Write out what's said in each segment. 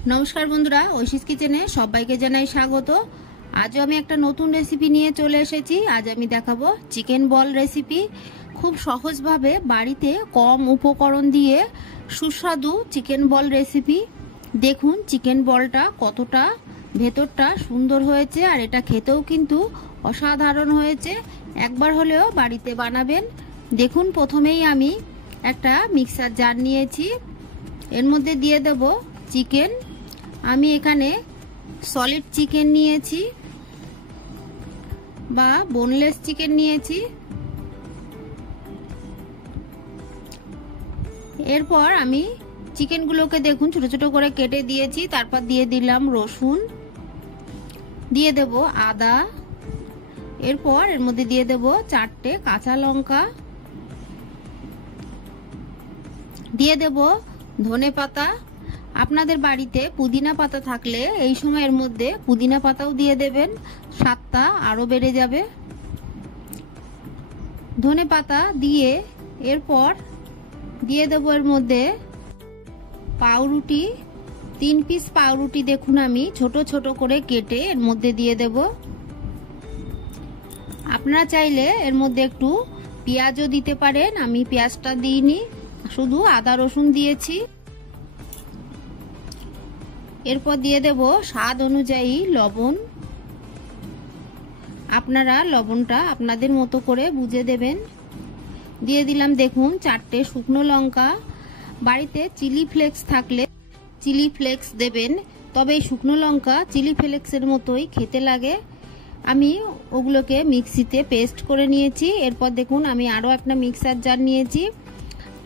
नमस्कार बंधुरा ঐশীস किचेने सबाइके जानाई स्वागत। आज आमी एक नतून रेसिपि निये चले एसेछि। आज आमी देखाबो चिकेन बल रेसिपि। खूब सहज भावे बाड़ीते कम उपकरण दिए सुस्वादु चिकेन बल रेसिपि। देखुन चिकेन बलटा कतटा भेतरटा सुंदर हयेछे आर एटा खेतेও किन्तु असाधारण हयेछे। एकबार हलेও बाड़ीते बानाबेन। देखुन प्रथमेই आमी একটা मिक्सार जार নিয়েছি। এর মধ্যে দিয়ে দেব চিকেন। আমি এখানে সলিড চিকেন নিয়েছি বা বোনলেস চিকেন নিয়েছি। এরপর আমি চিকেনগুলোকে দেখুন ছোট ছোট করে কেটে দিয়েছি। তারপর দিয়ে দিলাম রসুন, দিয়ে দেব আদা, এরপর এর মধ্যে দিয়ে দেব 4টে কাঁচা লঙ্কা, দিয়ে দেব ধনে পাতা। আপনাদের বাড়িতে পুদিনা পাতা থাকলে এই সময়ের মধ্যে পুদিনা পাতাও দিয়ে দেবেন, স্বাদটা আরো বেড়ে যাবে। ধনে পাতা দিয়ে এরপর দিয়ে দেব এর মধ্যে পাউরুটি, 3 পিস পাউরুটি দেখুন আমি ছোট ছোট করে কেটে এর মধ্যে দিয়ে দেব। আপনারা চাইলে এর মধ্যে একটু পেঁয়াজও দিতে পারেন, আমি পেঁয়াজটা দিইনি, শুধু আদা রসুন দিয়েছি। এরপর দিয়ে দেব স্বাদ অনুযায়ী লবণ। আপনারা লবণটা আপনাদের মতো করে বুঝে দেবেন। দিয়ে দিলাম দেখুন 4টে শুকনো লঙ্কা। বাড়িতে চিলি ফ্লেক্স থাকলে চিলি ফ্লেক্স দেবেন, তবে এই শুকনো লঙ্কা চিলি ফ্লেক্সের মতোই খেতে লাগে। আমি ওগুলোকে মিক্সিতে পেস্ট করে নিয়েছি। এরপর দেখুন আমি আরও একটা মিক্সার জার নিয়েছি।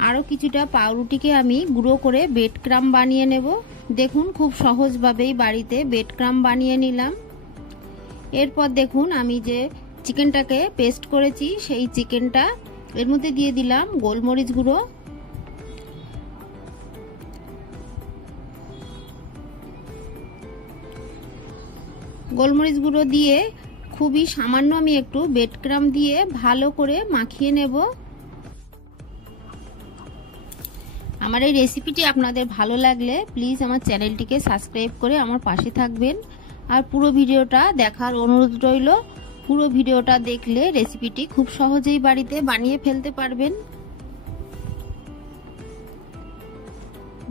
আরও কিছুটা পাউরুটিকে আমি গুঁড়ো করে ব্রেড ক্রাম্ব বানিয়ে নেব। দেখুন খুব সহজভাবেই বাড়িতে ব্রেড ক্রাম্ব বানিয়ে নিলাম। এরপর দেখুন আমি যে চিকেনটাকে পেস্ট করেছি সেই চিকেনটা এর মধ্যে দিয়ে দিলাম গোলমরিচ গুঁড়ো, গোলমরিচ গুঁড়ো দিয়ে খুবই সামান্য আমি একটু ব্রেড ক্রাম্ব দিয়ে ভালো করে মাখিয়ে নেব। আমার এই রেসিপিটি আপনাদের ভালো লাগলে প্লিজ আমার চ্যানেলটিকে সাবস্ক্রাইব করে আমার পাশে থাকবেন আর পুরো ভিডিওটা দেখার অনুরোধ রইল। পুরো ভিডিওটা দেখলে রেসিপিটি খুব সহজেই বাড়িতে বানিয়ে ফেলতে পারবেন।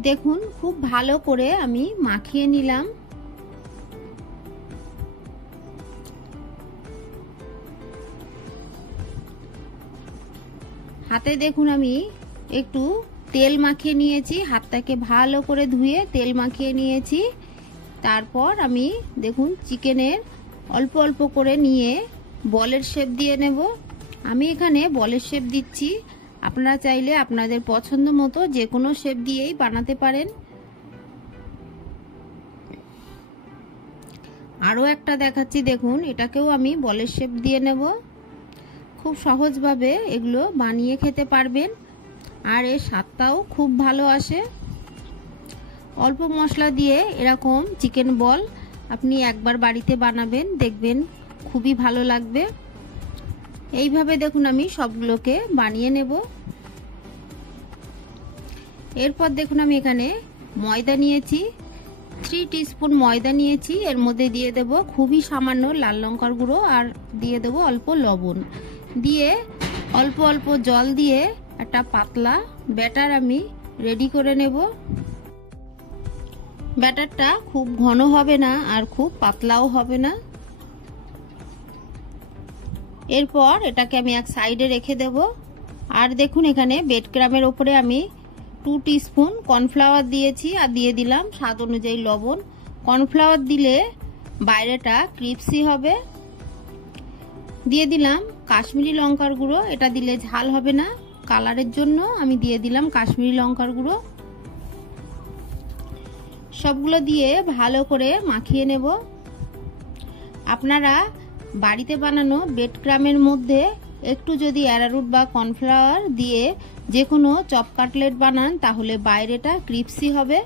দেখুন খুব ভালো করে আমি মাখিয়ে নিলাম। হাতে দেখুন আমি একটু তেল মাখিয়ে নিয়েছি, হাতটাকে ভালো করে ধুয়ে তেল মাখিয়ে নিয়েছি। তারপর আমি দেখুন চিকেনের অল্প অল্প করে নিয়ে বলের শেপ দিয়ে নেব। আমি এখানে বলের শেপ দিচ্ছি, আপনারা চাইলে আপনাদের পছন্দ মতো যে কোনো শেপ দিয়েই বানাতে পারেন। আরও একটা দেখাচ্ছি দেখুন, এটাকেও আমি বলের শেপ দিয়ে নেব। খুব সহজভাবে এগুলো বানিয়ে খেতে পারবেন আর এর স্বাদটাও খুব ভালো আসে। অল্প মশলা দিয়ে এরকম চিকেন বল আপনি একবার বাড়িতে বানাবেন, দেখবেন খুবই ভালো লাগবে। এইভাবে দেখুন আমি সবগুলোকে বানিয়ে নেব। এরপর দেখুন আমি এখানে ময়দা নিয়েছি, 3 টিস্পুন ময়দা নিয়েছি। এর মধ্যে দিয়ে দেব খুবই সামান্য লাল লঙ্কার গুঁড়ো আর দিয়ে দেব অল্প লবণ, দিয়ে অল্প অল্প জল দিয়ে একটা পাতলা ব্যাটার আমি রেডি করে নেব। ব্যাটারটা খুব ঘন হবে না আর খুব পাতলাও হবে না। এরপর এটাকে আমি এক সাইডে রেখে দেব। আর দেখুন এখানে ব্রেড ক্রাম্বের উপরে আমি 2 টিস্পুন কর্নফ্লাওয়ার দিয়েছি আর দিয়ে দিলাম স্বাদ অনুযায়ী লবণ। কর্নফ্লাওয়ার দিলে বাইরেটা ক্রিপসি হবে। দিয়ে দিলাম কাশ্মীরি লঙ্কার গুঁড়ো, এটা দিলে ঝাল হবে না, কালারের জন্য আমি দিয়ে দিলাম কাশ্মীরি লঙ্কার গুঁড়ো। সবগুলো দিয়ে ভালো করে মাখিয়ে নেব। আপনারা বাড়িতে বানানো ব্রেড ক্রাম্বের মধ্যে একটু যদি অ্যারারুট বা কর্নফ্লাওয়ার দিয়ে যে কোনো চপ কাটলেট বানান তাহলে বাইরেটা ক্রিপসি হবে।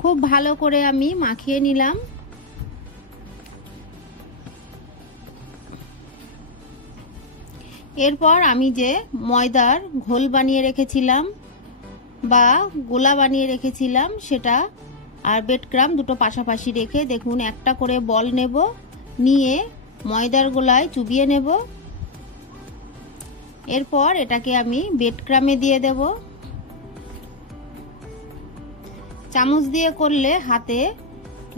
খুব ভালো করে আমি মাখিয়ে নিলাম। এরপর আমি যে ময়দার ঘোল বানিয়ে রেখেছিলাম বা গোলা বানিয়ে রেখেছিলাম সেটা আর ব্রেড ক্রাম্ব দুটো পাশাপাশি রেখে দেখুন একটা করে বল নেব, নিয়ে ময়দার গোলায় চুবিয়ে নেব। এরপর এটাকে আমি ব্রেড ক্রাম্বে দিয়ে দেব। চামচ দিয়ে করলে হাতে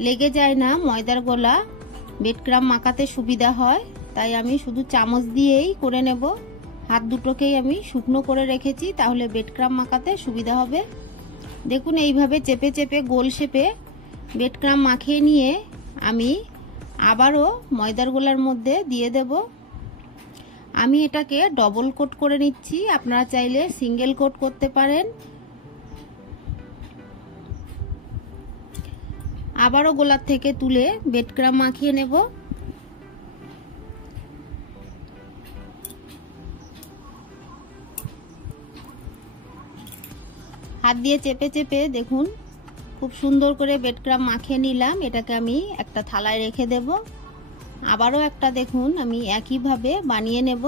লেগে যায় না ময়দার গোলা, ব্রেড ক্রাম্ব মাখাতে সুবিধা হয়, তাই আমি শুধু চামচ দিয়েই করে নেব। হাত দুটোকেই আমি শুকনো করে রেখেছি, তাহলে ব্রেড ক্রাম্ব মাখাতে সুবিধা হবে। দেখুন এইভাবে চেপে চেপে গোল শেপে ব্রেড ক্রাম্ব মাখিয়ে নিয়ে আমি আবারও ময়দার গোলার মধ্যে দিয়ে দেব। আমি এটাকে ডবল কোট করে নিচ্ছি, আপনারা চাইলে সিঙ্গেল কোট করতে পারেন। আবারও গোলার থেকে তুলে ব্রেড ক্রাম্ব মাখিয়ে নেব। হাত দিয়ে চেপে চেপে দেখুন খুব সুন্দর করে ব্রেড ক্রাম্ব মাখিয়ে নিলাম। এটাকে আমি একটা থালায় রেখে দেব। আবারও একটা দেখুন আমি একইভাবে বানিয়ে নেব।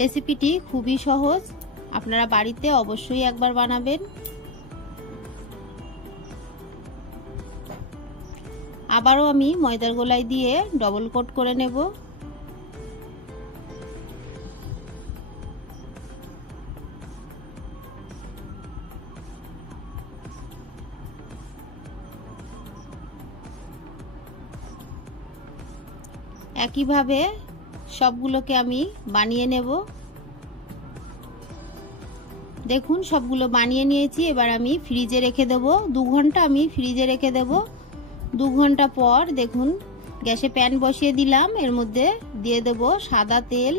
রেসিপিটি খুবই সহজ, আপনারা বাড়িতে অবশ্যই একবার বানাবেন। আবারও আমি ময়দার গোলায় দিয়ে ডবল কোট করে নেব। একইভাবে সবগুলোকে আমি বানিয়ে নেব। দেখুন সবগুলো বানিয়ে নিয়েছি। এবার আমি ফ্রিজে রেখে দেব। 2 ঘন্টা আমি ফ্রিজে রেখে দেব। 2 ঘন্টা পর দেখুন গ্যাসে প্যান বসিয়ে দিলাম, এর মধ্যে দিয়ে দেব সাদা তেল।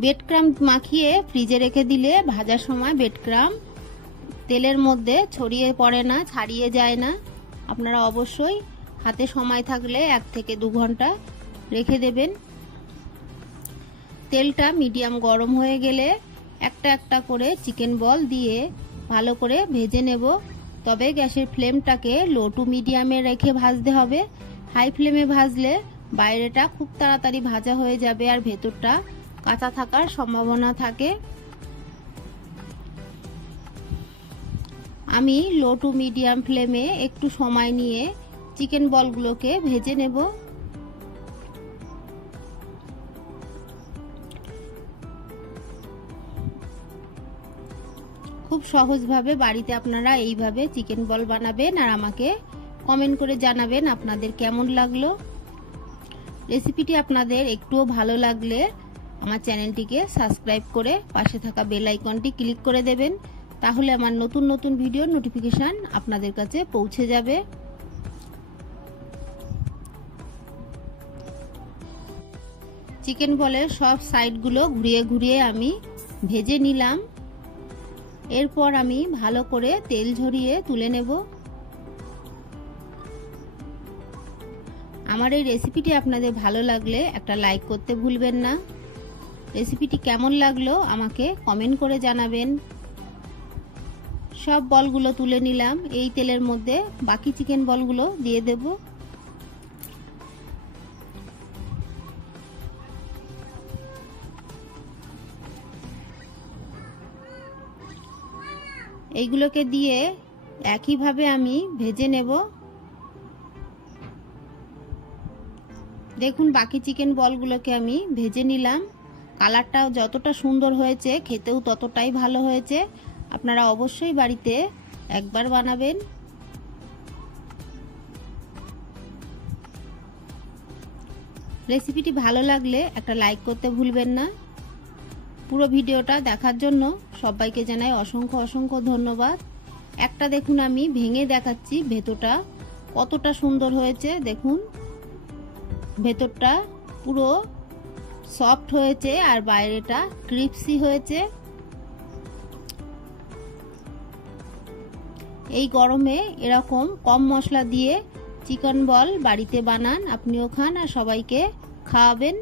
ব্রেড ক্রাম্ব মাখিয়ে ফ্রিজে রেখে দিলে ভাজার সময় ব্রেড ক্রাম্ব তেলের মধ্যে ছড়িয়ে পড়ে না, ছাড়িয়ে যায় না। আপনারা অবশ্যই হাতে সময় থাকলে 1 থেকে 2 ঘন্টা রেখে দেবেন। তেলটা মিডিয়াম গরম হয়ে গেলে একটা একটা করে চিকেন বল দিয়ে ভালো করে ভেজে নেব। তবে গ্যাসের ফ্লেমটাকে লো টু মিডিয়ামে রেখে ভাজতে হবে। হাই ফ্লেমে ভাজলে বাইরেটা খুব তাড়াতাড়ি ভাজা হয়ে যাবে আর ভেতরটা কাঁচা থাকার সম্ভাবনা থাকে। আমি লো টু মিডিয়াম ফ্লেমে একটু সময় নিয়ে চিকেন বলগুলোকে ভেজে নেব। খুব সহজভাবে বাড়িতে আপনারা এইভাবে চিকেন বল বানাবেন আর আমাকে কমেন্ট করে জানাবেন আপনাদের কেমন লাগলো। রেসিপিটি আপনাদের একটুও ভালো লাগলে আমার চ্যানেলটিকে সাবস্ক্রাইব করে পাশে থাকা বেল আইকনটি ক্লিক করে দেবেন, তাহলে আমার নতুন নতুন ভিডিওর নোটিফিকেশন আপনাদের কাছে পৌঁছে যাবে। চিকেন বলের সব সাইডগুলো ঘুরিয়ে ঘুরিয়ে আমি ভেজে নিলাম। এরপর আমি ভালো করে তেল ঝরিয়ে তুলে নেব। আমার এই রেসিপিটি আপনাদের ভালো লাগলে একটা লাইক করতে ভুলবেন না। রেসিপিটি কেমন লাগলো আমাকে কমেন্ট করে জানাবেন। সব বলগুলো তুলে নিলাম। এই তেলের মধ্যে বাকি চিকেন বলগুলো দিয়ে দেব। এইগুলোকে দিয়ে একইভাবে আমি ভেজে নেব। দেখুন বাকি চিকেন বলগুলোকে আমি ভেজে নিলাম। কালারটাও যতটা সুন্দর হয়েছে খেতেও ততটাই ভালো হয়েছে। আপনারা অবশ্যই বাড়িতে একবার বানাবেন। রেসিপিটি ভালো লাগলে একটা লাইক করতে ভুলবেন না। পুরো ভিডিওটা দেখার জন্য সবাইকে জানাই অসংখ্য অসংখ্য ধন্যবাদ। একটা দেখুন আমি ভেঙে দেখাচ্ছি ভেতরটা কতটা সুন্দর হয়েছে। দেখুন ভেতরটা পুরো সফট হয়েছে আর বাইরেটা ক্রিপসি হয়েছে। এই গরমে এরকম কম মশলা দিয়ে চিকেন বল বাড়িতে বানান, আপনিও খান আর সবাইকে খাওয়াবেন।